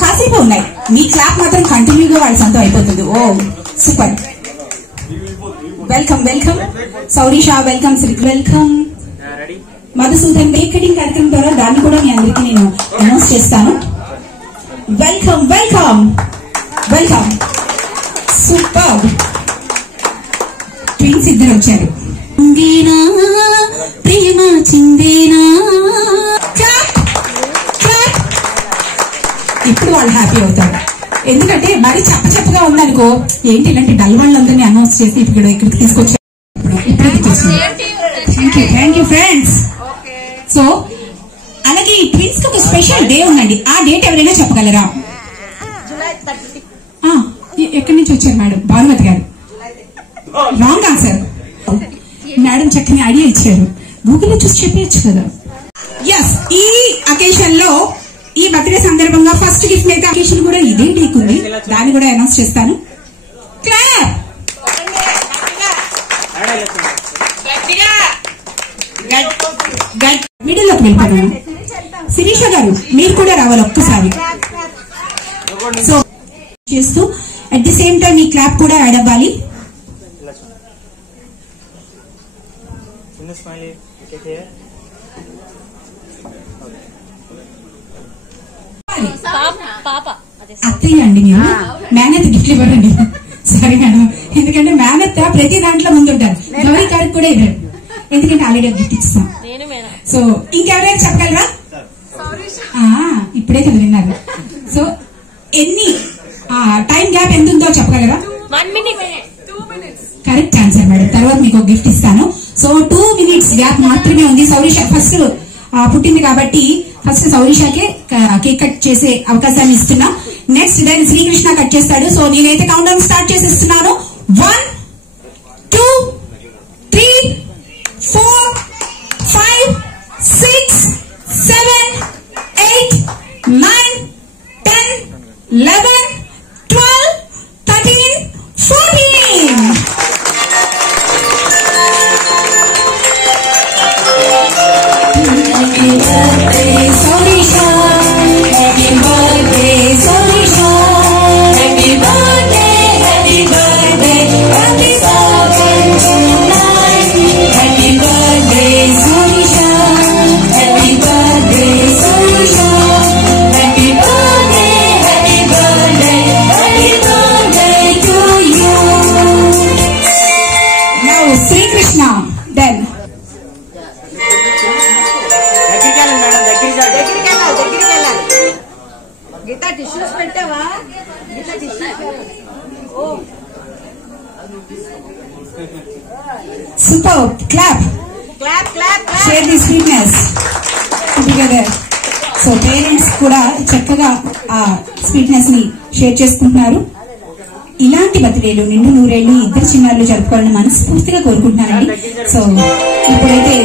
కాసేపు ఉన్నాయి, మీ క్లాప్ మాత్రం కంటిన్యూగా వాళ్ళ సొంతం అయిపోతుంది. ఓ super. Welcome welcome Saurisha, welcome Sri, welcome Madhusudan. Cake cutting కార్యక్రమం ద్వారా దాన్ని కూడా మీ అందరికీ నేను అనౌన్స్ చేస్తాను. Welcome welcome welcome. Super. Twins ఇద్దరు వచ్చారు. ప్రేమ చిందేనా, ఇప్పుడు వాళ్ళు హ్యాపీ అవుతారు. ఎందుకంటే మరి చెప్పగా ఉందనుకో, ఏంటి ఇలాంటి డల్ వాళ్ళందరినీ అనౌన్స్ చేసి ఇక్కడికి తీసుకొచ్చారు. Thank you friends. సో అలాగే ఈ ట్విన్స్ కి ఒక స్పెషల్ డే ఉందండి. ఆ డేట్ ఎవరైనా చెప్పగలరా? ఎక్కడి నుంచి వచ్చారు మేడం? భానుమతి గారు. Wrong answer. మేడం చక్కని ఐడియా ఇచ్చారు, గూగుల్లో చూసి చెప్పేయచ్చు కదా. ఎస్, ఈ అకేషన్ లో, ఈ బర్త్డే సందర్భంగా ఫస్ట్ గిఫ్ట్ అయితే అకేషన్ కూడా ఇదే డేక్ ఉంది, దాన్ని కూడా అనౌన్స్ చేస్తాను. క్లాప్. మిడిల్ లోకి వెళ్ళిపోయాను. శిరీష గారు మీరు కూడా రావాలి ఒక్కసారి. సో చేస్తూ అట్ ది సేమ్ టైం ఈ క్లాప్ కూడా యాడ్ అవ్వాలి. అత్తయ్య అండి, మీరు మేనత్ గిఫ్ట్ ఇవ్వరండి. సరే మేడం, ఎందుకంటే మేనత్ ప్రతి దాంట్లో ముందుంటారు. గౌరీ గారికి కూడా ఇవ్వరు, ఎందుకంటే ఆల్రెడీ గిఫ్ట్ ఇస్తాం. సో ఇంకెవరైనా చెప్పగలరా? ఇప్పుడే కదా విన్నారు. సో ఎన్ని టైం గ్యాప్ ఎంత ఉందో చెప్పగలరా? 1 minute. Correct answer madam. తర్వాత మీకు గిఫ్ట్ ఇస్తాను. సో 2 minutes గ్యాప్ మాత్రమే ఉంది. సౌరీష ఫస్ట్ పుట్టింది కాబట్టి ఫస్ట్ సౌరీషాకే కేక్ కట్ చేసే అవకాశాన్ని ఇస్తున్నా. నెక్స్ట్ దెన్ శ్రీకృష్ణ కట్ చేస్తాడు. సో నేనైతే count down start చేసిస్తున్నాను. 1 2 3 4 5 6 7 8 9 10 11 12 13 14. Happy birthday, Sorisha. Happy birthday, Sorisha. Happy birthday, happy birthday, happy birthday tonight. Happy birthday, Sorisha. Happy birthday, Sorisha. Happy birthday, happy birthday, happy birthday to you. Now, Sri Krishna. Then. Geetha tissues పెట్టావా? Geetha tissues. Super. Clap. Clap, clap, clap. Share the sweetness together. So parents కూడా చక్కగా ఆ sweetness ని share చేసుకుంటున్నారు. ఇలాంటి బర్త్డేలు నిండు నూరేళ్లు ఇద్దరు చిన్నారులు జరుపుకోవాలని మనస్ఫూర్తిగా కోరుకుంటున్నానండి. సో ఇప్పుడైతే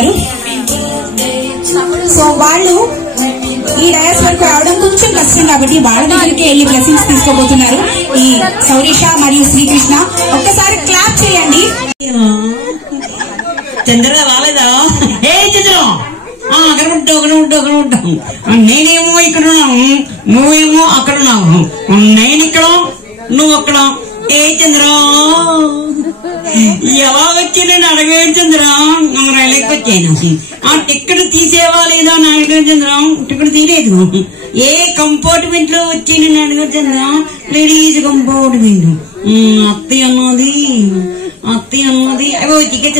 గారు. సో వాళ్ళు ఈ డయాస్ వరకు రావడం కొంచెం కష్టం కాబట్టి వాళ్ళ దగ్గరికి వెళ్ళి బ్లెస్సింగ్స్ తీసుకోబోతున్నారు ఈ సౌరీష మరియు శ్రీకృష్ణ. ఒక్కసారి క్లాప్ చేయండి. చంద్ర రాలేదా? ఏ చంద్రం అక్కడ ఉంటావు. నేనేమో ఇక్కడ ఉన్నాను, నువ్వేమో అక్కడ ఉన్నావు. నేను ఇక్కడ, నువ్వు అక్కడ. ఏ చంద్ర ఎలా వచ్చి నేను అడగలేదు చంద్ర. రైలుకి వచ్చాను. ఆ టికెట్ తీసేవా లేదా అని అడిగాను చంద్ర. టికెట్ తీయలేదు. ఏ కంపార్ట్మెంట్ లో వచ్చి నేను అడిగాను చంద్ర. Ladies compartment. అత్తయ్య అన్నది అవో టికెట్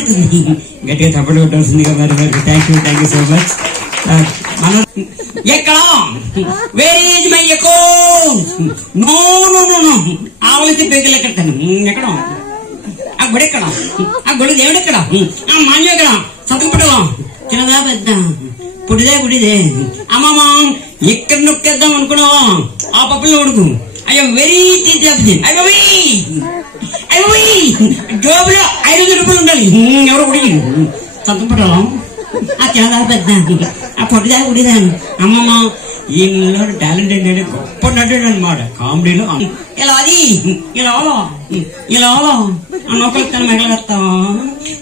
గట్టిగా తప్పడు కొట్టాల్సిందిగా మరి థ్యాంక్ యూ సో మచ్. ఎక్కడ where is my account? No ఆవలిసి పేగులు ఎక్కడతాను. ఎక్కడ ఆ గుడి ఎక్కడ? ఆ గుడి దేవుడు ఎక్కడ? ఆ మాన్యం ఎక్కడ? చదువుపడు చిన్నదా పెద్ద పుడిదే గుడిదే. అమ్మమ్మ ఇక్కడ నొక్కేద్దాం అనుకున్నావా? ఆ పప్పులు ఉడుకు. అయ్యో వెరీ జోబులో 500 రూపాయలు ఉండాలి. ఎవరు గుడి చదువుపడం ఆ చిన్నదా పెద్ద ఆ పొడిదా గుడిదాను. అమ్మమ్మ ఈయనలో టాలెంట్ ఏంటంటే గొప్ప నటుడు అనమాట కామెడీలో. ఇలా ఆ నౌకలు తన మెగలెత్తావా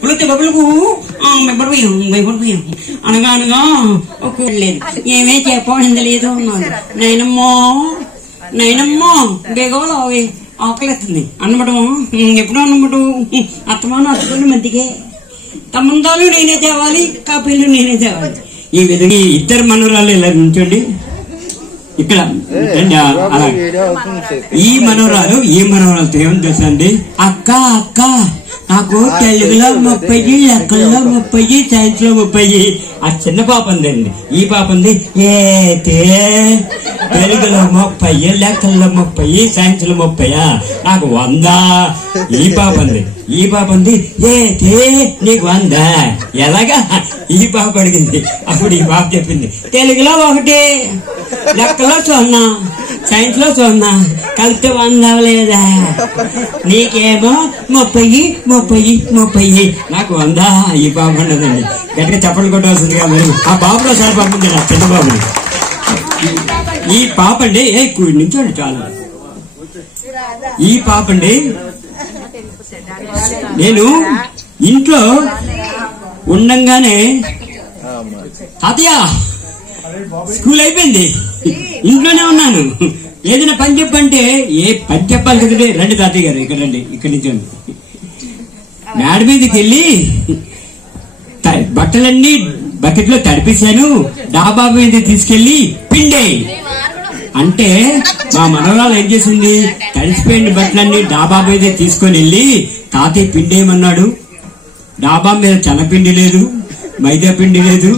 పులితే బబ్బులకు భయపడిపోయాం అనగా ఒక లేదు. ఏమే చెప్పడం తెలియదు అన్నాడు. నైనమ్మో బేగోలో ఆకలిస్తుంది అన్నమాట. ఎప్పుడో అన్నమాట అత్తమాను అత్తలు మధ్యకే తమ్ముందాలు నేనే తేవాలి, కాపీలు నేనే తేవాలి. ఈ విధంగా ఇద్దరు మనోరాలు ఇలా నుంచోండి. ఇక్కడ ఈ మనోరాలతో ఏమని తెలుసా అండి? అక్క నాకు తెలుగులో 30, లెక్కల్లో 30, సైన్స్ లో 30. ఆ చిన్న పాప ఉందండి. ఈ పాప ఉంది తెలుగులో 30, లెక్కల్లో 30, సైన్స్ లో 30. నాకు 100. ఈ పాప ఉంది నీకు 100. ఎలాగా? ఈ పాప అడిగింది. అప్పుడు ఈ పాప చెప్పింది తెలుగులో 1, లెక్కలో 0, సైన్స్ లో 0, కలిస్తే 100 అవ్వలేదా? నీకేమో 30. నాకు 100. ఈ పాప ఉండదండి. గట్టిగా చప్పట్లు కొట్టవలసిందిగా మరి ఆ బాబులో సార్ పంపింది నా చిన్న బాబుని. ఈ పాప అండి నించోండి చాలు. ఈ పాప అండి నేను ఇంట్లో ఉండంగానే తాతయ్య స్కూల్ అయిపోయింది, ఇంట్లోనే ఉన్నాను, ఏదైనా పని చెప్పంటే ఏ పని చెప్పాలి కదండి. రండి తాతయ్య గారు ఇక్కడ రండి, ఇక్కడి నుంచి మేడ మీదకి వెళ్ళి బట్టలన్నీ బకెట్ లో తడిపేశాను, డాబా మీద తీసుకెళ్లి పిండే అంటే మా మనవరాలు ఏం చేసింది? తడిసిపోయిన బట్టలన్నీ డాబా మీద తీసుకొని వెళ్ళి తాతయ్య పిండేయమన్నాడు. డాబా మీద చనపిండి లేదు, మైదా పిండి లేదు,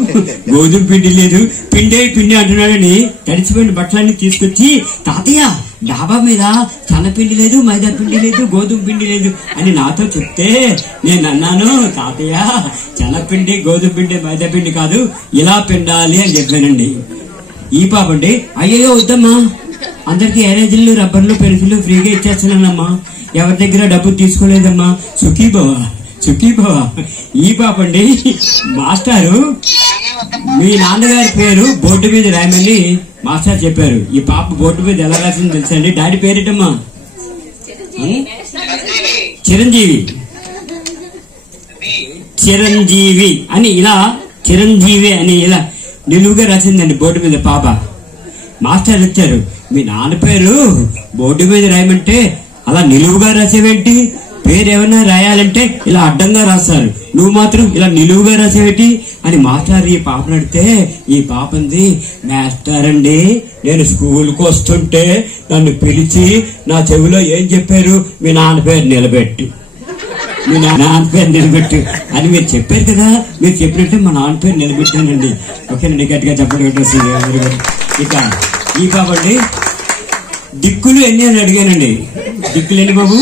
గోధుమ పిండి లేదు, పిండి అంటున్నాడని తడిసిపోయిన బట్టలన్నీ తీసుకొచ్చి తాతయ్య డాబా మీద చనపిండి లేదు, మైదా పిండి లేదు, గోధుమ పిండి లేదు అని నాతో చెప్తే నేను అన్నాను తాతయ్య చనపిండి, గోధుమ పిండి, మైదా పిండి కాదు, ఇలా పిండాలి అని చెప్పానండి. ఈ పాప అండి అయ్యో వద్దమ్మా, అందరికి ఎరేజీలు, రబ్బర్లు, పెన్సిల్ ఫ్రీగా ఇచ్చేస్తున్నానమ్మా, ఎవరి దగ్గర డబ్బు తీసుకోలేదమ్మా, సుఖీభవ. ఈ పాప అండి మాస్టారు మీ నాన్నగారి పేరు బోర్డు మీద రాయమని మాస్టర్ చెప్పారు. ఈ పాప బోర్డు మీద ఎలా రాసింది తెలుసా అండి? డాడీ పేరేటమ్మా? చిరంజీవి అని ఇలా నిలువుగా రాసిందండి బోర్డు మీద పాప. మాస్టర్ వచ్చారు, మీ నాన్న పేరు బోర్డు మీద రాయమంటే అలా నిలువుగా రాసేవేంటి? పేరు ఏమన్నా రాయాలంటే ఇలా అడ్డంగా రాస్తారు, నువ్వు మాత్రం ఇలా నిలువుగా రాసేవేటి అని మాస్టర్ ఈ పాపను అడిగితే ఈ పాపంది మాస్టర్ అండి నేను స్కూల్కి వస్తుంటే నన్ను పిలిచి నా చెవిలో ఏం చెప్పారు? మీ నాన్న పేరు నిలబెట్టు అని మీరు చెప్పారు కదా, మీరు చెప్పినట్టే మా నాన్న పేరు నిలబెట్టానండి. ఓకేనండి, గట్టిగా చెప్పండి. ఇక ఈ పాప అండి దిక్కులు ఎన్ని అని అడిగానండి. దిక్కులు ఎన్ని బాబు?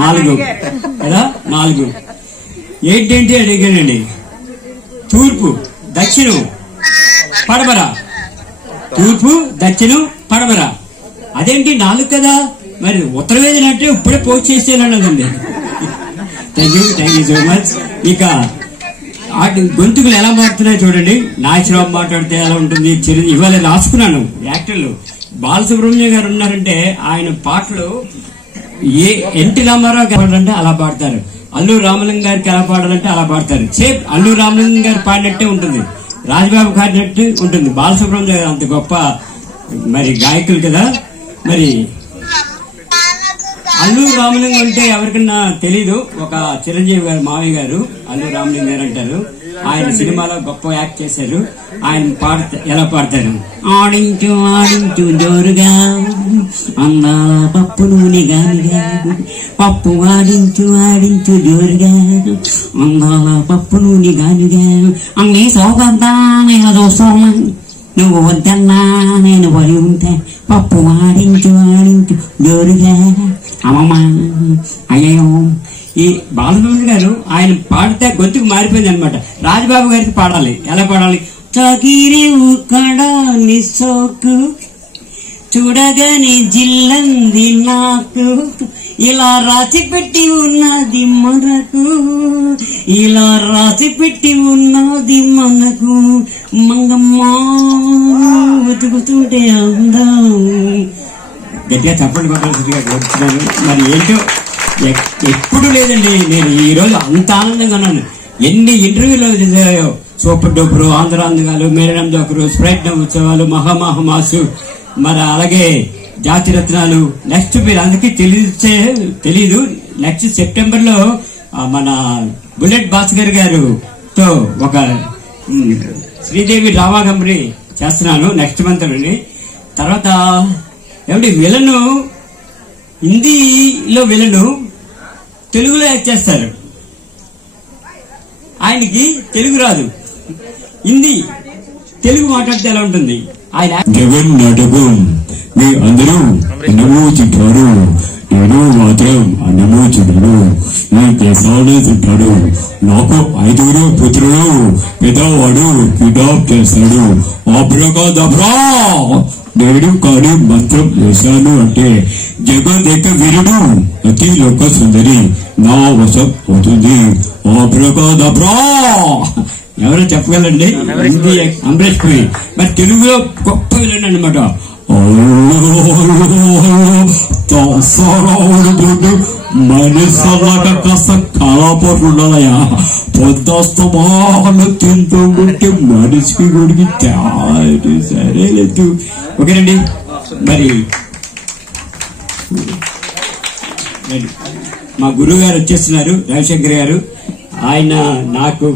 4 కదా, 4. ఏంటంటే అడిగానండి. తూర్పు, దక్షిణం, పడమర. తూర్పు, దక్షిణం, పడమర. అదేంటి 4 కదా, మరి ఉత్తరవేది అంటే ఇప్పుడే పోస్ట్ చేసేయాలన్నదండి. Thank you so much. ఇక వాటి గొంతుకులు ఎలా మారుతున్నాయో చూడండి. నాగేశ్వరరావు మాట్లాడితే ఎలా ఉంటుంది, చిరంజీవి ఇవాళ రాసుకున్నాను. యాక్టర్లు బాలసుబ్రహ్మణ్యం గారు ఉన్నారంటే ఆయన పాటలు ఎన్టీ రామారావు పాడాలంటే అలా పాడతారు, అల్లూరి రామలింగం గారికి ఎలా పాడాలంటే అలా పాడతారు. సేమ్ అల్లూరి రామలింగం గారు పాడినట్టే ఉంటుంది, రాజబాబు పాడినట్టు ఉంటుంది. బాలసుబ్రహ్మణ్యం గారు అంత గొప్ప మరి గాయకులు కదా. మరి అల్లూరి రామలింగం అంటే ఎవరికన్నా తెలీదు, ఒక చిరంజీవి గారు మావయ్య గారు అల్లూరి రామలింగం గారు అంటారు. ఆయన సినిమాలో గొప్ప యాక్ట్ చేశారు. ఆయన ఎలా పాడతారు, ఆడించు ఆడించు జోరుగా అందాల పప్పు నూనె గానిగా, పప్పు ఆడించు ఆడించు జోరుగా అందాల పప్పు నూనె గానిగా, అన్నీ సోగద్దా నేను చూస్తాను, నువ్వు వద్దన్నా నేను పడి ఉంటే, పప్పు ఆడించు ఆడించు జోరుగా అమ్మమ్మ అయ్యో. ఈ బాలసుబ్రహ్మణ్యం గారు ఆయన పాడితే గొంతుకు మారిపోయింది అనమాట. రాజబాబు గారికి పాడాలి, ఎలా పాడాలి, చగిరి ఉక్కడ నిసోకు చూడగానే జిల్లంది నాకు, ఇలా రాసి పెట్టి ఉన్నది మనకు, ఇలా రాసి పెట్టి ఉన్నది మనకు, మంగమ్మ వెతుకుతుంటే అందం. గట్టిగా చప్పట్లు కొట్టాల్సిందిగా కోరుతున్నాను. మరి ఏంటో ఎప్పుడు లేదండి, నేను ఈ రోజు అంత ఆనందంగా ఉన్నాను. ఎన్ని ఇంటర్వ్యూలు చదివాయో, సూపర్ డూపరు, ఆంధ్ర అందగాలు, మేడం జోకరు, స్ప్రైట్ ఉత్సవాలు, మహామాసు, మరి అలాగే జాతి రత్నాలు. నెక్స్ట్ మీరు అందరికీ తెలీదు, నెక్స్ట్ సెప్టెంబర్ లో మన బుల్లెట్ భాస్కర్ గారుతో ఒక శ్రీదేవి డ్రామా కంపెనీ చేస్తున్నాను నెక్స్ట్ మంత్ నుండి. తర్వాత ఏమిటి విలను, హిందీలో విలను తెలుగులో యాక్ట్ చేస్తారు. ఆయనకి తెలుగు రాదు, హిందీ తెలుగు మాట్లాడితే ఎలా ఉంటుంది ఆయన. జగన్ నాటకం మీ అందరూ అన్నమూ తింటారు, నేను మాత్రం అన్నమూ తినను. ఈ దేశాన్ని తింటాడు. నాకు 5 పుత్రులు, పెద్దవాడు కిడ్నాప్ చేస్తాడు. అబ్రకాదబ్రా నేను కానీ మంత్రం వేశాను అంటే జగదేక వీరుడు అతి లోక సుందరి నా వశం అవుతుంది. అబ్రకాదబ్రా ఎవరో చెప్పగలండి, హిందీ అమరేష్ పురి. మరి తెలుగులో గొప్ప విలన్ అనమాట. మనిషిలాగా కాస్త కాపాడుండాలయా, పొద్దుస్తమాలు తింటూ ఉంటే మనిషికి గుడికి సరే లేదు. ఓకేనండి. మరి మా గురువు గారు వచ్చేస్తున్నారు, రవిశంకర్ గారు. ఆయన నాకు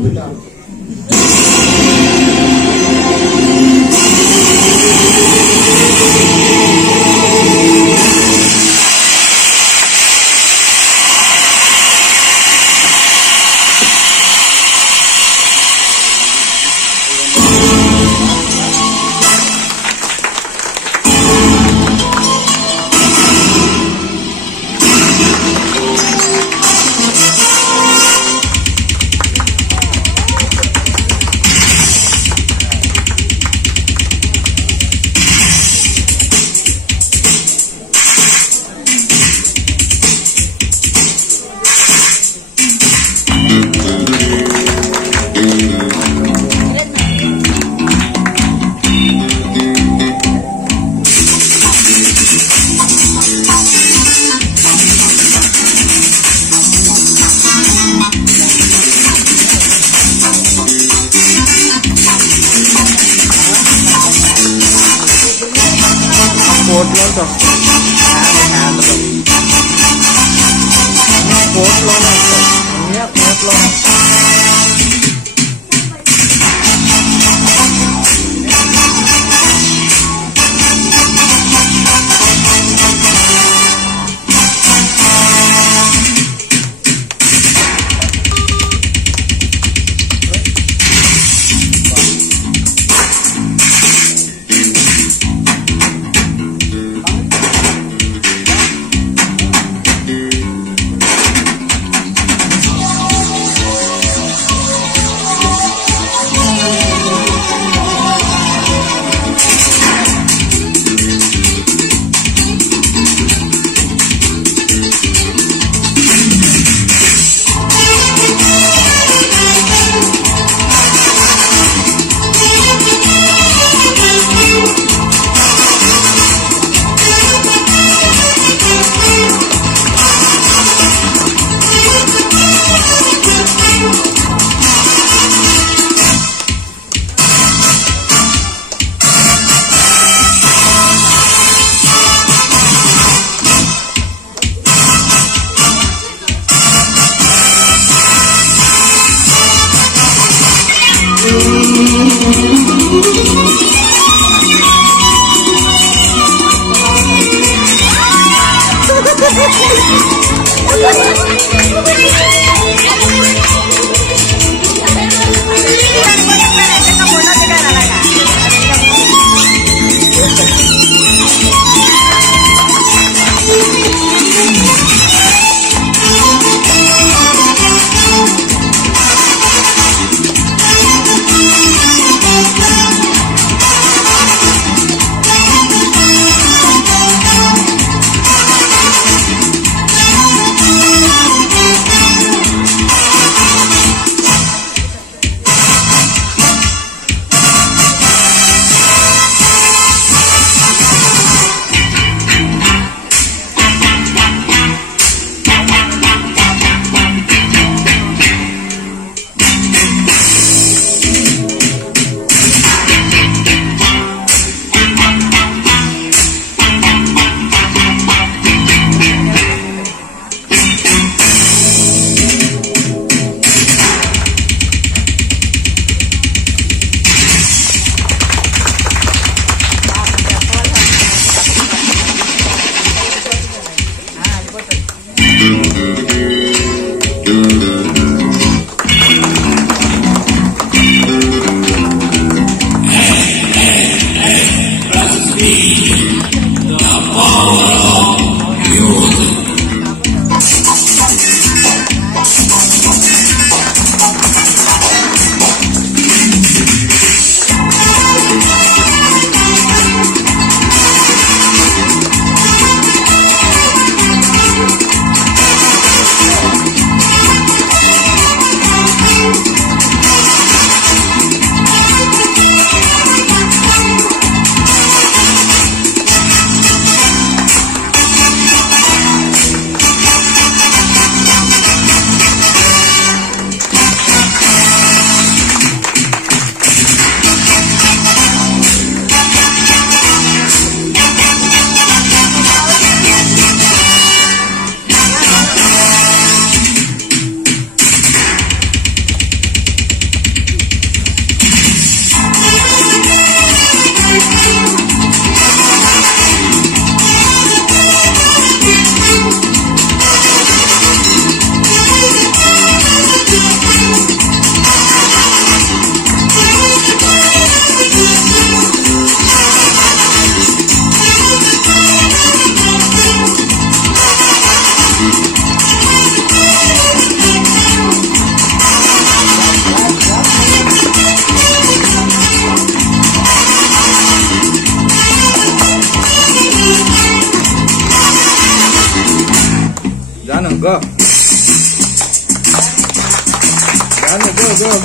Go.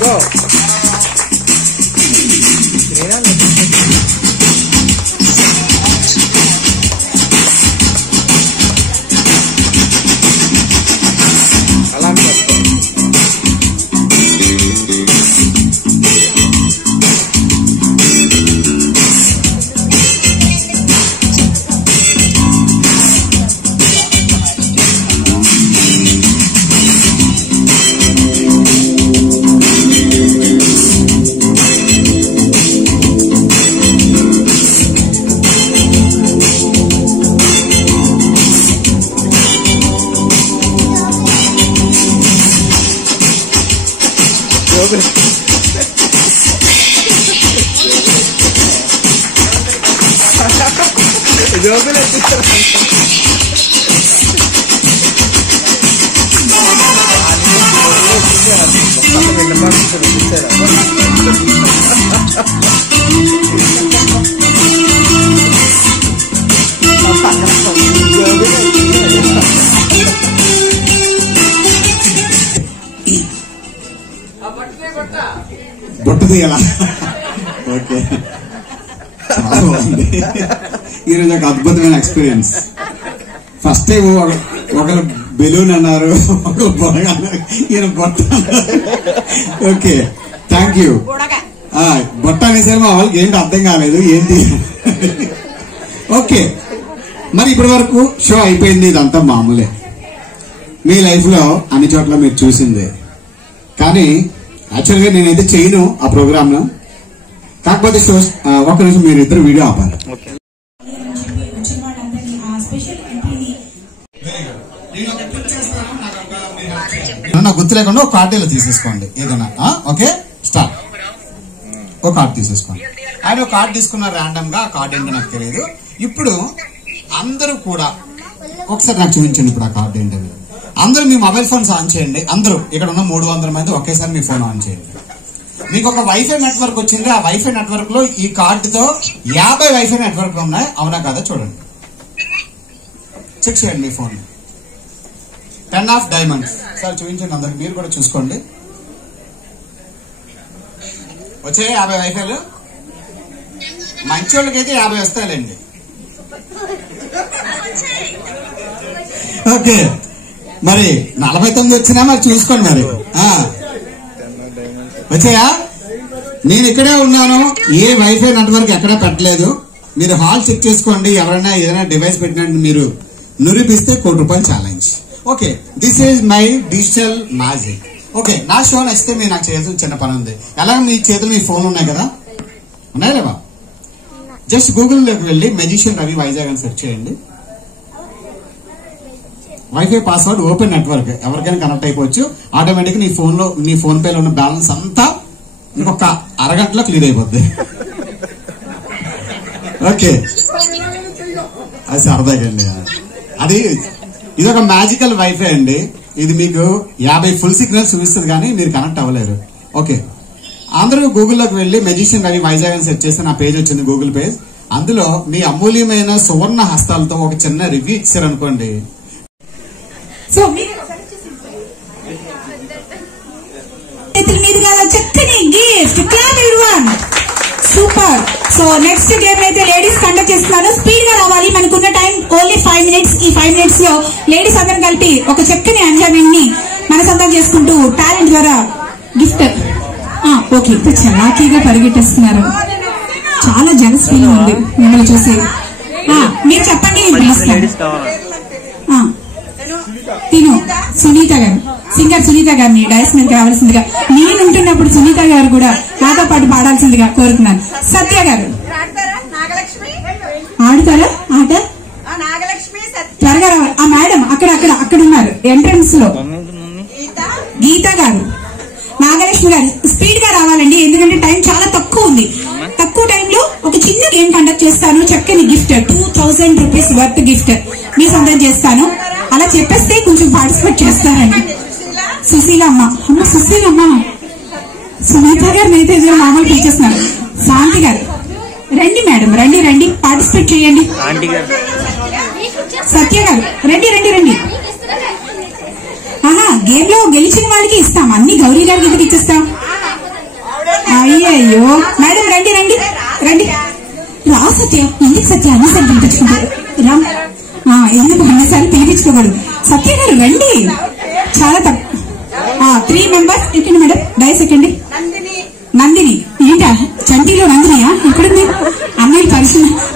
Go. బొట్టు తీయాలా? ఓకే, చాలా బాగుంది. ఈరోజు ఒక అద్భుతమైన ఎక్స్పీరియన్స్. ఫస్ట్ టైం ఒకరు బెలూన్ అన్నారు, ఒకరు బొరగ అన్నారు, ఈయన బొట్ట అన్నారు. Okay, thank you. బొట్ట అనేసరి మా వాళ్ళకి ఏంటి అర్థం కాలేదు ఏంటి. ఓకే, మరి ఇప్పటి వరకు షో అయిపోయింది. ఇదంతా మామూలే, మీ లైఫ్ లో అన్ని చోట్ల మీరు చూసిందే. కానీ యాక్చువల్ గా నేనైతే చేయను ఆ ప్రోగ్రామ్ లో. కాకపోతే షో ఒక నిమిషం మీరు ఇద్దరు వీడియో ఆపాలి. నాకు గుర్తు లేకుండా ఒక కార్డు తీసేసుకోండి ఏదైనా. Okay, start. ఒక కార్డు తీసేసుకోండి. ఆయన ఒక కార్డు తీసుకున్నారు ర్యాండమ్ గా. ఆ కార్డు ఏంటో నాకు తెలియదు. ఇప్పుడు అందరూ కూడా ఒకసారి నాకు చూపించండి. ఇప్పుడు ఆ కార్డు ఏంటని అందరూ మీ మొబైల్ ఫోన్స్ ఆన్ చేయండి. అందరూ ఇక్కడ ఉన్న 300 మంది ఒకేసారి మీ ఫోన్ ఆన్ చేయండి. మీకు ఒక వైఫై నెట్వర్క్ వచ్చింది. ఆ వైఫై నెట్వర్క్ లో ఈ కార్డుతో 50 వైఫై నెట్వర్క్ ఉన్నాయి. అవునా కదా చూడండి, చెక్ చేయండి మీ ఫోన్. 10 of diamonds. సార్ చూపించండి అందరికి, మీరు కూడా చూసుకోండి. వచ్చాయి 50 వైఫైలు. మంచి వాళ్ళకైతే 50 వస్తాయండి. ఓకే, మరి 49 వచ్చినా మరి చూసుకోండి. మరి వచ్చాయా? నేను ఇక్కడే ఉన్నాను, ఏ వైఫై నెట్వర్క్ ఎక్కడా పెట్టలేదు. మీరు హాల్ చెక్ చేసుకోండి. ఎవరైనా ఏదైనా డివైస్ పెట్టినట్టు మీరు నిరూపిస్తే ₹1,00,000 challenge. Okay, this is my digital magic. Okay, నా షో నచ్చితే మీరు నాకు చేయాల్సిన చిన్న పని ఉంది. ఎలాగ మీ చేతులు మీ ఫోన్ ఉన్నాయి కదా, ఉన్నాయి లేవా? జస్ట్ గూగుల్లోకి వెళ్ళి మెజిషియన్ రవి వైజాగ్ అని సెర్చ్ చేయండి. వైఫై పాస్వర్డ్ ఓపెన్ నెట్వర్క్, ఎవరికైనా కనెక్ట్ అయిపోవచ్చు. ఆటోమేటిక్ నీ ఫోన్ లో, నీ ఫోన్ పేలో ఉన్న బ్యాలెన్స్ అంతా ఇంకొక అరగంటలో క్లియర్ అయిపోద్ది. ఓకే, అది సరదాగండి. ఇది ఒక మ్యాజికల్ వైఫై అండి. ఇది మీకు 50 ఫుల్ సిగ్నల్స్ చూపిస్తుంది, కానీ మీరు కనెక్ట్ అవ్వలేరు. ఓకే, అందరూ గూగుల్లోకి వెళ్ళి మెజిషియన్ రవి వైజాగ్ అని సెర్చ్ చేస్తే నా పేజ్ వచ్చింది, గూగుల్ పేజ్. అందులో మీ అమూల్యమైన సువర్ణ హస్తాలతో ఒక చిన్న రివ్యూ ఇచ్చారు అనుకోండి. సో చక్కని gift clap everyone. Super. So next game అయితే లేడీస్ కండక్ట్ చేస్తున్నాను. స్పీడ్ గా రావాలి, మనకున్న టైం ఓన్లీ 5 మినిట్స్. ఈ 5 మినిట్స్ లో లేడీస్ అందరం కలిపి ఒక చక్కని ఎంజాయ్మెంట్ ని మన సొంతం చేసుకుంటూ టాలెంట్ ద్వారా గిఫ్ట్. ఓకే, చలాకీగా పరిగెట్టేస్తున్నారు. చాలా జలస్ ఫీలింగ్ ఉంది మిమ్మల్ని చూసి. మీరు చెప్పండి, నేను పిలుస్తాను. తిను సునీత గారు, సింగర్ సునీత గారిని డైస్ మీద రావాల్సిందిగా, నేను ఉంటున్నప్పుడు సునీత గారు కూడా నాతో పాటు పాడాల్సిందిగా కోరుతున్నాను. సత్య గారు ఆడుతారా ఆట? త్వరగా రావాలి. ఆ మేడం అక్కడ ఉన్నారు ఎంట్రన్స్ లో. గీత గారు, నాగలక్ష్మి గారు స్పీడ్ గా రావాలండి, ఎందుకంటే టైం చాలా తక్కువ ఉంది. తక్కువ టైంలో ఒక చిన్న గేమ్ కండక్ట్ చేస్తాను. చక్కని గిఫ్ట్, 2000 రూపీస్ వర్త్ గిఫ్ట్ మీ సొంతం చేస్తాను. అలా చెప్పేస్తే కొంచెం పార్టిసిపేట్ చేస్తారండి. సుశీల అమ్మ, సుశీల అమ్మ, సునీత గారిని అయితే మామూలు పిలిచేస్తున్నారు. శాంతి గారు రండి మేడం, రండి పార్టిసిపేట్ చేయండి. సత్య గారు రండి. గేమ్ లో గెలిచిన వాళ్ళకి ఇస్తాం, అన్ని గౌరీ గారికి ఎందుకు ఇచ్చేస్తాం? అయ్యయ్యో మేడం రండి రండి రండి. రా సత్య, ఎందుకు సత్య అన్నిసార్లు పిలిపించుకుంటారు? రా, ఎందుకు అన్నిసార్లు పిలిపించుకోకూడదు? సత్య గారు రండి, చాలా తప్పు. 3 మెంబర్స్ ఎక్కండి మేడం, డైస్ ఎక్కండి. నందిని ఏంటా? చంటీలో నందినియా? ఎక్కడుంది? అన్నయ్య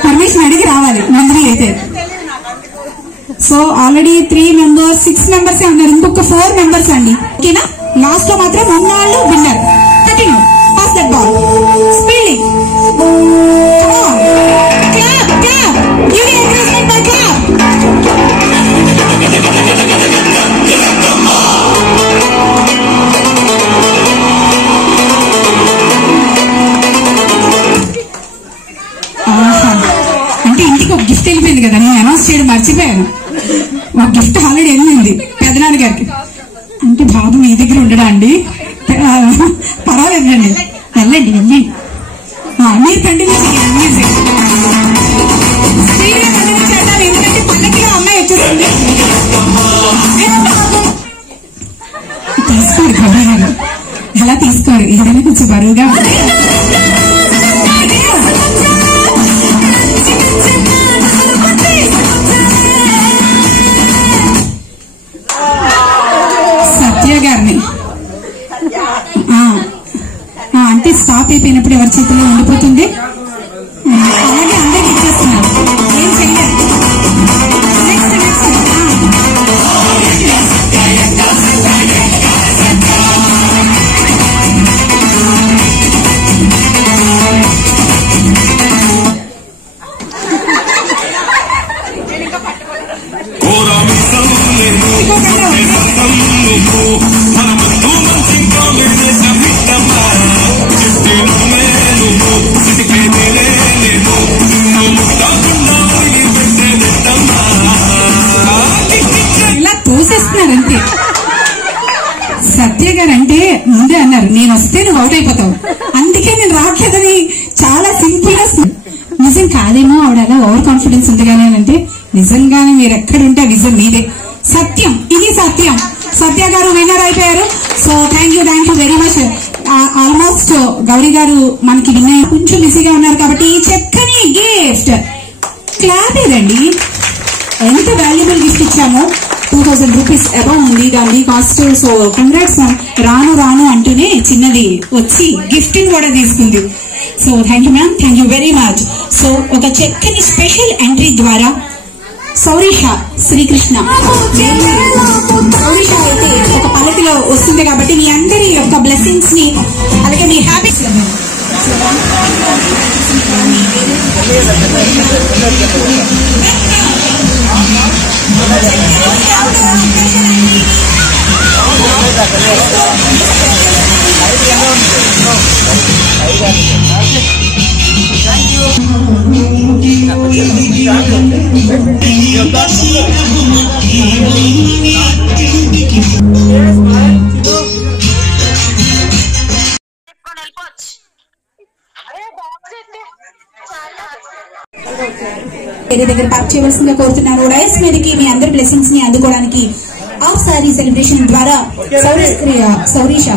పర్మిషన్ అడిగి రావాలి నందిని అయితే. సో ఆల్రెడీ 3 మెంబర్స్, 6 మెంబర్స్ ఉన్నారు, ఇంకొక 4 మెంబర్స్ అండి. ఓకేనా? లాస్ట్ లో మాత్రం ఉన్నాళ్ళు winner. Continue, pass that ball, speeding. Clap, clap, give the encouragement by clap. అంటే ఇంటికి ఒక గిఫ్ట్ వెళ్ళిపోయింది కదా, నేను అనౌన్స్ చేయడం మర్చిపోయాను. ఒక గిఫ్ట్ ఆల్రెడీ వెళ్ళింది పెదనాన్న గారికి. అంటే బాబు మీ దగ్గర ఉండడా అండి? పర్వాలేదండి, వెళ్ళండి వెళ్ళండి. మీరు కంటిన్యూ చేయండి. ఎందుకంటే పల్లకిలో అమ్మాయి వచ్చేసింది. తీసుకోరు గౌరీ గారు, అలా తీసుకోరు, ఏదైనా కొంచెం బరువుగా ఉంది. సత్య గారిని అంటే స్టాప్ అయిపోయినప్పుడు ఎవరి చేతిలో ఉండిపోతుంది, అలాగే అందరికి ఇచ్చేస్తున్నారు, ఏం చెయ్యాలి. ఇలా తోసేస్తున్నారంతే. సత్య గారు అంటే ముందే అన్నారు, నేను వస్తే నువ్వు అవుట్ అయిపోతావు, అందుకే నేను రావట్లేదని చాలా సింపుల్ గా. నిజం కాదేమో, ఆవిడ అలా ఓవర్ కాన్ఫిడెన్స్ ఉంది కానీ అంటే నిజంగానే మీరు ఎక్కడుంటే విజన్ మీదే. సత్యం, ఇది సత్యం. సత్య గారు విన్నర్ అయిపోయారు. So thank you very much. Almost Gauri గారు మనకి విన్నర్, కొంచెం బిజీగా ఉన్నారు కాబట్టి ఈ చక్కని గిఫ్ట్ క్లాప్ ఏదండి, ఎంత వాల్యుబుల్ గిఫ్ట్ ఇచ్చామో. 2000 రూపీస్ అబౌవ్ ఉంది దాని కాస్ట్. So congrats ma'am. రాను అంటూనే చిన్నది వచ్చి గిఫ్ట్ కూడా తీసుకుంది. So thank you ma'am, thank you very much. So ఒక చక్కని స్పెషల్ ఎంట్రీ ద్వారా సౌరీష శ్రీకృష్ణ, సౌరీష అయితే ఒక పల్లకిలో వస్తుంది కాబట్టి మీ అందరి యొక్క బ్లెస్సింగ్స్ ని, అలాగే మీ హ్యాపీస్ వేరే దగ్గర పార్క్ చేయవలసిందిగా కోరుతున్నాను. డైస్ మీదకి మీ అందరి బ్లెస్సింగ్స్ ని అందుకోవడానికి హాఫ్ సారీ సెలబ్రేషన్ ద్వారా సౌరీష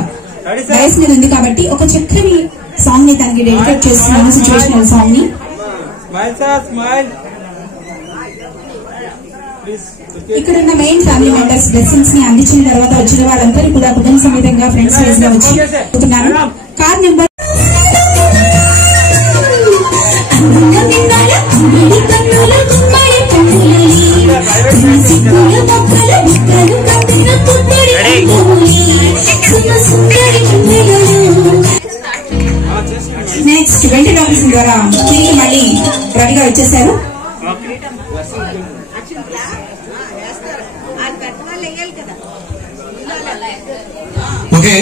డైస్ మీద ఉంది కాబట్టి ఒక చక్కని సాంగ్ ని తనకి డెడికేట్ చేస్తున్నాను, సిచ్యువేషనల్ సాంగ్ ని. ఇక్కడున్న మెయిన్ ఫ్యామిలీ మెంబర్స్ బ్లెస్సింగ్స్ ని అందించిన తర్వాత వచ్చిన వాళ్ళందరూ కూడా కుటుంబ సమేతంగా ఫ్రెండ్స్ వైజ్ గా వచ్చి కార్ నెంబర్ నెక్స్ట్ వెంటి టాకీస్ ద్వారా తిరిగి మళ్ళీ రెడీగా వచ్చేసారు. ఓకే,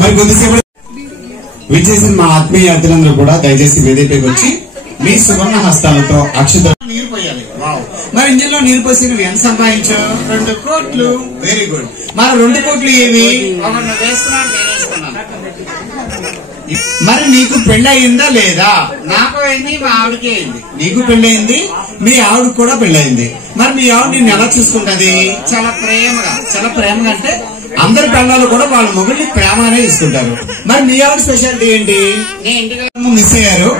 మరి కొద్దిసేపు విచ్చేసిన మా ఆత్మీయ అతిథులందరూ కూడా దయచేసి వేదికపైకి వచ్చి మీ సువర్ణ హస్తాలతో అక్షత నీరు పోయాలి. మరి ఇందులో నీరు పోసి నువ్వు ఎంత సంపాదించావు? 2 కోట్లు. Very good. మరి 2 కోట్లు ఏవి? ఒకటి నువ్వు వేస్తున్నావు, నేను వేస్తున్నాను. మరి నీకు పెళ్ళయిందా లేదా? నాకు అయింది, మా ఆవిడకి అయింది. నీకు పెళ్ళయింది, మీ ఆవిడకి కూడా పెళ్ళయింది. మరి మీ ఆవిడ నిన్ను ఎలా చూసుకుంటది? చాలా ప్రేమగా అంటే అందరి పెళ్ళాలు కూడా వాళ్ళ మొగుడిని ప్రేమనే ఇస్తుంటారు. మరి మీ ఆవిడ స్పెషాలిటీ ఏంటి? మిస్ అయ్యారు.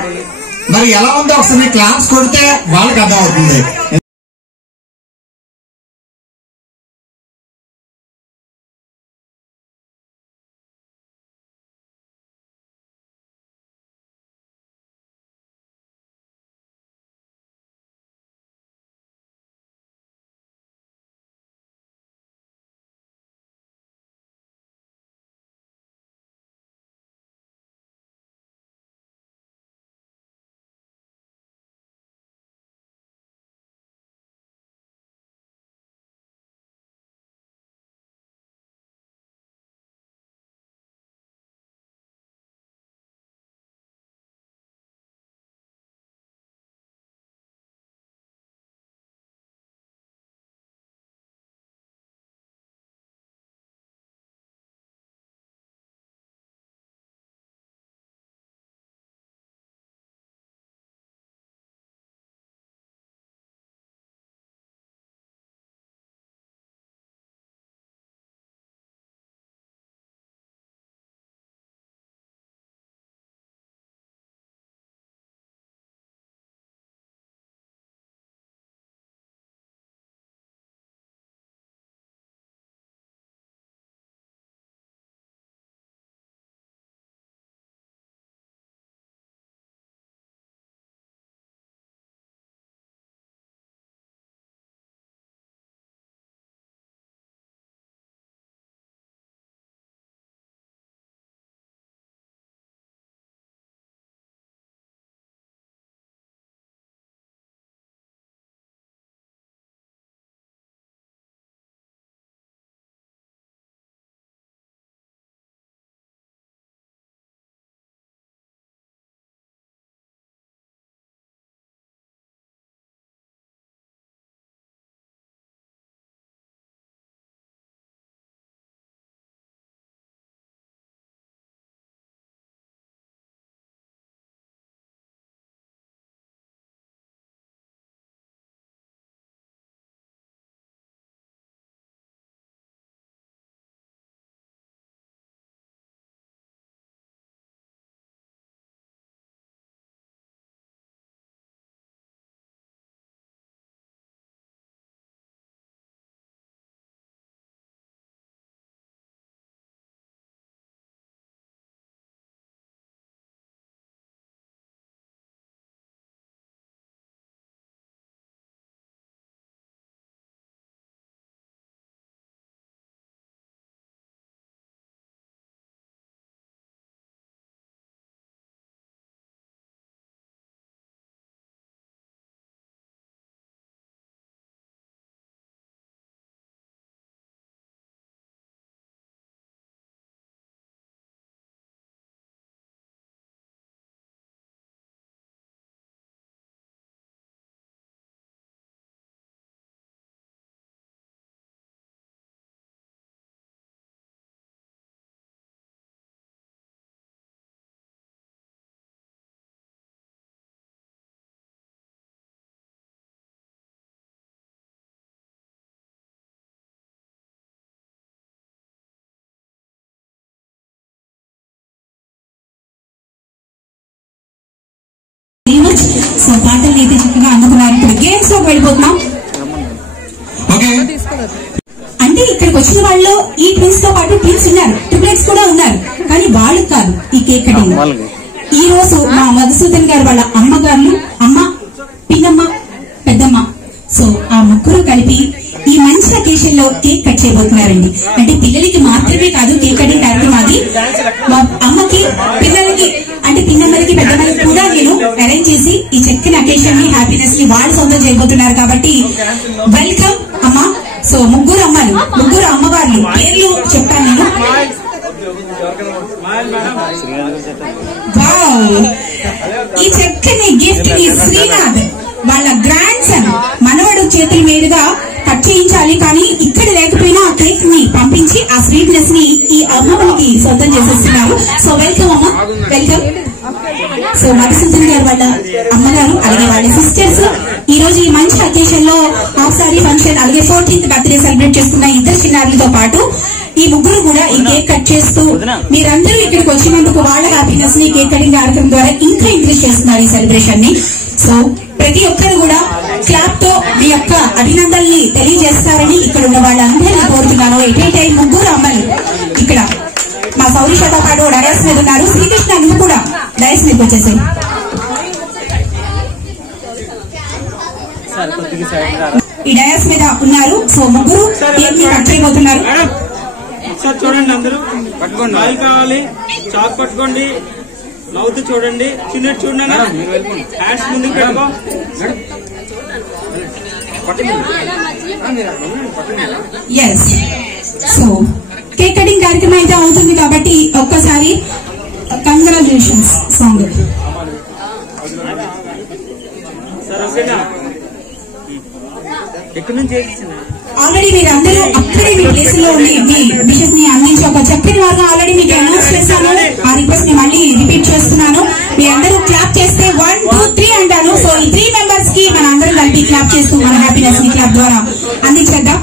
మరి ఎలా ఉందో ఒకసారి క్లాస్ కొడితే వాళ్ళకి అర్థం అవుతుంది. సో పాటలు అయితే చక్కగా అందుకున్నారు. ఇప్పుడు గేమ్స్ లోకి వెళ్ళిపోతున్నాం. అంటే ఇక్కడికి వచ్చిన వాళ్ళు ఈ ట్విన్స్ తో పాటు ట్విన్స్ ఉన్నారు, ట్రిప్లెట్స్ కూడా ఉన్నారు. కానీ వాళ్ళు కాదు ఈ కేక్ కటింగ్. ఈ రోజు మా మధుసూదన్ గారు వాళ్ళ అమ్మగారు, అమ్మ, పిన్నమ్మ, పెద్దమ్మ, సో ఆ ముగ్గురు కలిపి ఈ మంచి అకేషన్ లో కేక్ కట్ చేయబోతున్నారండి. అంటే పిల్లలకి మాత్రమే కాదు కేక్ కటింగ్ కార్యక్రమం, అది మా అమ్మకి, పిల్లలకి, అంటే పిన్నమ్మలకి, పెద్దమ్మలకి కూడా నేను అరేంజ్ చేసి ఈ చక్కని అకేషన్ ని, హ్యాపీనెస్ ని వాళ్ళు సొంతం చేయబోతున్నారు. కాబట్టి వెల్కమ్ అమ్మ. సో ముగ్గురు అమ్మలు, ముగ్గురు అమ్మవార్లు పేర్లు చెప్తాను నేను. వావ్, ఈ చక్కని గిఫ్ట్ ని శ్రీనాథ్ వాళ్ళ గ్రాండ్ సన్ మనవడు చేతుల మీదుగా కట్ చేయించాలి. కానీ ఇక్కడ లేకపోయినా ఆ కేక్ ని పంపించాలి. ఆలోచించి ఆ స్వీట్నెస్ ని ఈ అమ్మమ్మకి సొంతం చేసేస్తున్నారు. సో వెల్కమ్ అమ్మ, వెల్కమ్. సో మధుసూదన్ గారు వాళ్ళ అమ్మగారు అలాగే వాళ్ళ సిస్టర్స్ ఈ రోజు ఈ మంచి అకేషన్ లో హాఫ్ సారీ ఫంక్షన్ అలాగే 14th బర్త్డే సెలబ్రేట్ చేస్తున్న ఇద్దరు చిన్నారులతో పాటు ఈ ముగ్గురు కూడా ఈ కేక్ కట్ చేస్తూ మీరందరూ ఇక్కడికి వచ్చినందుకు వాళ్ళ హ్యాపీనెస్ ని కేక్ కటింగ్ కార్యక్రమం ద్వారా ఇంకా ఇంక్రీజ్ చేస్తున్నారు ఈ సెలబ్రేషన్ ని. సో ప్రతి ఒక్కరు కూడా క్లాప్ తో మీ యొక్క అభినందనల్ని తెలియజేస్తారని ఇక్కడ ఉన్న వాళ్ళందరినీ కోరుతున్నాను. ఎట్ టైం ముగ్గురు అమ్మలు ఇక్కడ మా సౌరీషతో పాటు డయాస్ మీద ఉన్నారు. శ్రీకృష్ణ నువ్వు కూడా డయాస్ మీదకి వచ్చేసాయి. ఈ డయాస్ మీద ఉన్నారు. సో ముగ్గురు కేక్ ని కట్ చేయబోతున్నారు. ఒకసారి చూడండి, అందరూ పట్టుకోండి. ఆయిల్ కావాలి, చాక్ పట్టుకోండి, నవ్వుతూ చూడండి. చిన్న చూడండి, హ్యాండ్స్ ముందుకు పెట్టుకో. ఎస్. సో కేక్ కటింగ్ కార్యక్రమం అయితే అవుతుంది కాబట్టి ఒక్కసారి కంగ్రాచులేషన్స్ సాంగ్. సార్ ఓకేనా? ఎక్కడి నుంచి ఆల్రెడీ మీరు అందరూ అక్కడే మీ ప్లేస్ లో ఉండి మీ విషెస్ ని అందించి ఒక చెప్పిన వారు ఆల్రెడీ మీకు అనౌన్స్ చేశాను. ఆ రిక్వెస్ట్ ని మళ్ళీ రిపీట్ చేస్తున్నాను. మీ అందరూ క్లాప్ చేస్తే 1, 2, 3 అంటాను. సో ఈ 3 మెంబర్స్ కి మన అందరం కలిపి క్లాప్ చేస్తూ మన హ్యాపీనెస్ ని క్లాప్ ద్వారా అందించేద్దాం.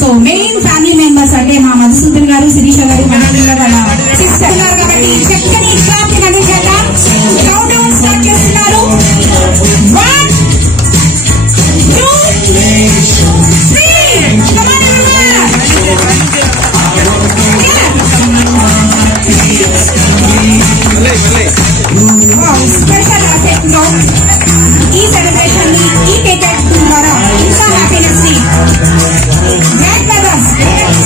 సో మెయిన్ ఫ్యామిలీ మెంబర్స్ అంటే మా మధుసూదన్ గారు, శిరీష గారు, మన వాళ్ళ సిస్టర్ ఉన్నారు కాబట్టి చక్కని క్లాప్ ని అందించేద్దాం. కౌంట్ డౌన్ స్టార్ట్ చేస్తున్నారు. 1, 2, 3. Come on, everyone. Special asset లో ఈ సెలబ్రేషన్ ని ఈ కేక్ కటింగ్ ద్వారా ఇంకా హ్యాపీనెస్ ని గ్రాండ్ మదర్స్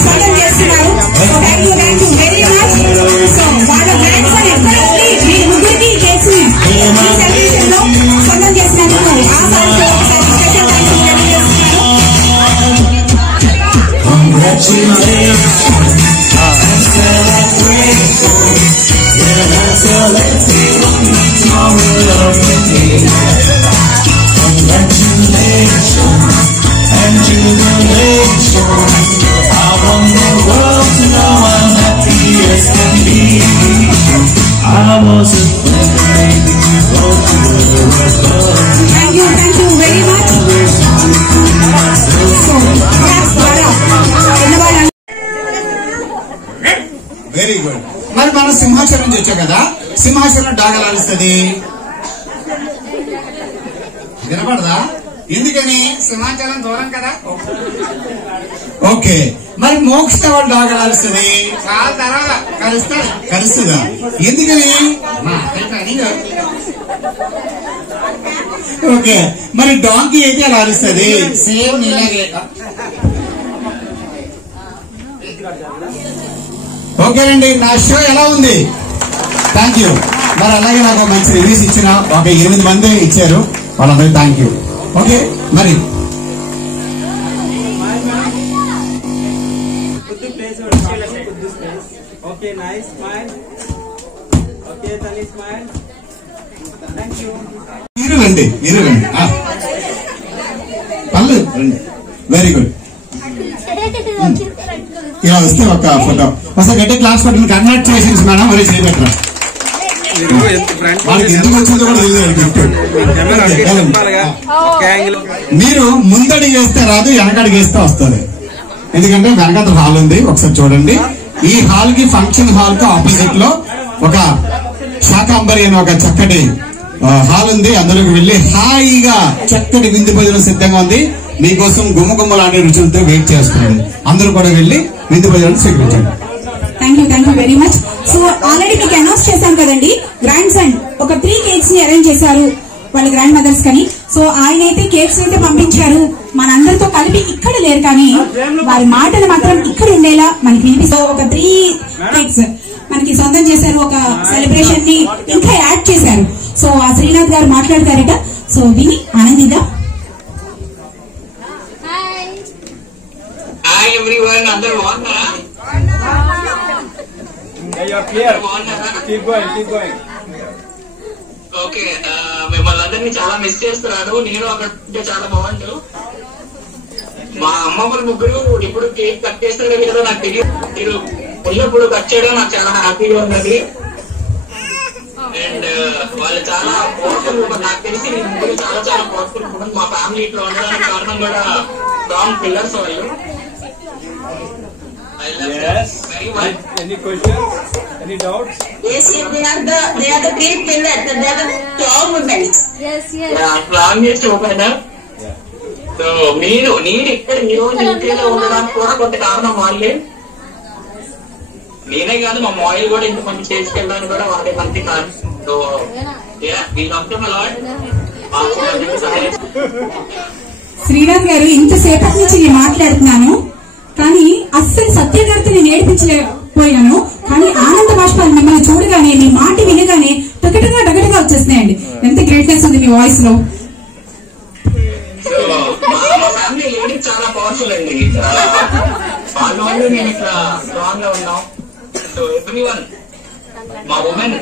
స్వాగతం చేస్తున్నారు. So thank you very much. So వాళ్ళ గ్రాండ్ సన్ ఎక్కడుంది మీ ముగ్గురికి చేసి ఈ సెలబ్రేషన్ లో స్వాగతం చేసినందుకు ఆ సార్తో ఒకసారి స్పెషల్ థ్యాంక్స్ తెలియజేస్తున్నారు. Thank you very much. So, very good. మరి మనం సింహాచలం నుంచి వచ్చాం కదా, సింహాచలం డాగలాలుస్తుంది వినపడదా? ఎందుకని? సింహాచలం దూరం కదా. ఓకే, మరి మోక్ష వాళ్ళు డాగలాలుస్తుంది చాలా తర్వాత కలుస్తుందా? ఎందుకని? ఓకే, మరి డాంకీ అయితే అలా అరుస్తుంది సేమ్ నీలాగే. ఓకేనండి, నా షో ఎలా ఉంది? Thank you. మరి అలాగే నాకు మంచి రివ్యూస్ ఇచ్చిన ఒక 8 మంది ఇచ్చారు, వాళ్ళందరికీ థ్యాంక్ యూ. ఓకే, మరి ఓకే, నైస్ స్మైల్. ఓకే, తల్లి స్మైల్. Thank you. మీరు రండి పర్లేదు రండి. Very good. ఇలా వస్తే ఒక ఫోటో ఒకసారి గట్టి క్లాస్ పట్టిన కంగ్రాచులేషన్స్ మేడం. మరి చేయబెట్టరా వాళ్ళకి ఎందుకు వచ్చిందో కూడా తెలియదు. మీరు ముందడికి వేస్తే రాదు, వెనకడికి వేస్తే వస్తుంది. ఎందుకంటే వెనకట హాల్ ఉంది, ఒకసారి చూడండి. ఈ హాల్ కి ఫంక్షన్ హాల్ కు ఆపోజిట్ లో ఒక శాకాంబరి అని ఒక చక్కటి హాల్ ఉంది. అందులోకి వెళ్లి హాయిగా చక్కటి విందు భోజనం సిద్ధంగా ఉంది. మీకోసం గుమ్మగుమ్మ లాంటి రుచులతో వెయిట్ చేస్తుంది. అందరూ కూడా వెళ్లి విందు భోజనం స్వీకరించండి. Thank you very much. So already మీకు అనౌన్స్ చేశాం కదండి, గ్రాండ్ సన్ ఒక 3 కేక్స్ ని అరేంజ్ చేశారు వాళ్ళ గ్రాండ్ మదర్స్ కని. సో ఆయన అయితే కేక్స్ అయితే పంపించారు, మనందరితో కలిపి ఇక్కడ లేరు కానీ వారి మాటలు మాత్రం ఇక్కడ ఉండేలా మనకి వినిపిస్తూ ఒక 3 కేక్స్ మనకి సొంతం చేశారు. ఒక సెలబ్రేషన్ ని ఇంకా యాడ్ చేశారు. సో ఆ శ్రీనాథ్ గారు మాట్లాడతారట. సో విని ఆనందిద్దాం. హాయ్ ఎవ్రీవన్, అందరూ బాగున్నారా? ఓకే, మిమ్మల్ని అందరినీ చాలా మిస్ చేస్తున్నాను. నేను అక్కడ ఉంటే చాలా బాగుండు. మా అమ్మమ్మలు ముగ్గురు ఇప్పుడు కేక్ కట్ చేస్తారో లేదో నాకు తెలియదు. మీరు ఉన్నప్పుడు కట్ చేయడం నాకు చాలా హ్యాపీగా ఉన్నది. అండ్ వాళ్ళు చాలా పవర్ఫుల్. నాకు తెలిసి మీ ముగ్గురు చాలా చాలా పవర్ఫుల్. మా ఫ్యామిలీ ఇట్లా ఉండడానికి కారణం కూడా స్ట్రాంగ్ పిల్లర్స్ వాళ్ళు. Very much. Any questions? Any doubts? Yes, they are the great pillars. They are the strong women. Strongest opener. So నేను ఇక్కడ ఈ రోజు ఇంట్లో ఉండడానికి కూడా కొంత కారణం వాళ్ళే. నేనే కాదు, మా మాయిల్ కూడా ఇంత మంచి చేసుకెళ్ళడానికి కూడా వాళ్ళే మంచి కారణం. సో శ్రీరామ్ గారు, ఇంతసేపటి నుంచి నేను మాట్లాడుతున్నాను కానీ అస్సలు సత్యగారితో నేను నేర్పించలేకపోయాను. కానీ ఆనంద బాష్పాలు మిమ్మల్ని చూడగానే, మీ మాట వినగానే డగటగా వచ్చేస్తున్నాయండి. ఎంత గ్రేట్నెస్ ఉంది మీ వాయిస్ లో. మా ఫ్యామిలీ లేడీస్ చాలా పవర్ఫుల్ అండి. వాళ్ళ వల్ల నేను ఇట్లా స్ట్రాంగ్ గా ఉన్నాం. సో ఎవ్రీ వన్, మా ఉమెన్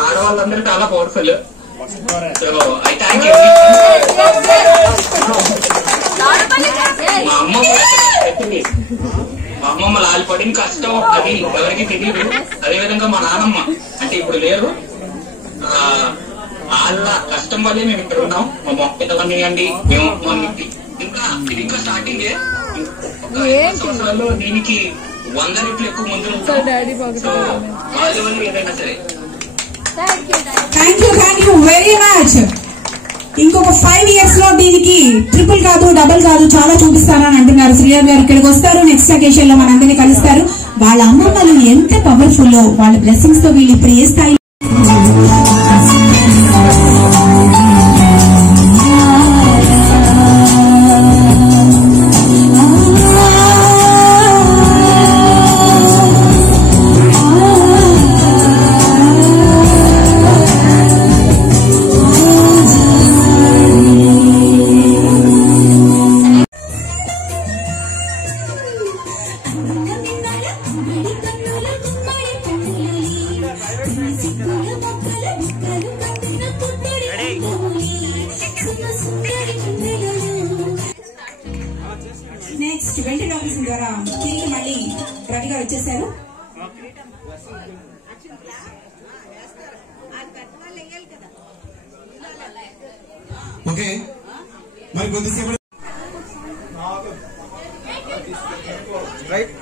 ఆడవాళ్ళందరూ చాలా powerful. So I thank you. మా అమ్మమ్మ వాళ్ళు పడిన కష్టం అది ఎవరికి తెలియదు. అదేవిధంగా మా నాన్నమ్మ అంటే ఇప్పుడు లేరు, వాళ్ళ కష్టం వల్లే మేము ఇక్కడ ఉన్నాం. మా మొక్కలన్నీ అండి మేము ఇంకా ఇది ఇంకా స్టార్టింగ్. ఒక 5 సంవత్సరాల్లో దీనికి 100 రెట్లు ఎక్కువ ముందు ఉంటాం. సో వాళ్ళ వల్ల ఏదైనా సరే. Thank you very much. ఇంకొక 5 years లో దీనికి ట్రిపుల్ కాదు, డబుల్ కాదు, చాలా చూపిస్తానని అంటున్నారు. శ్రీరామ్ గారు ఇక్కడికి వస్తారు, నెక్స్ట్ అకేషన్ లో మనందరినీ కలుస్తారు. వాళ్ళ అమ్మమ్మలు ఎంత పవర్ఫుల్, వాళ్ళ బ్లెస్సింగ్స్ తో వీళ్ళు ఇప్పుడు ఏ స్థాయి. నెక్స్ట్ వెంటనే ఆఫీసింగ్ ద్వారా తిరిగి మళ్ళీ రవిగా వచ్చేసారు. ఓకే, మరి కొద్దిసేపు రైట్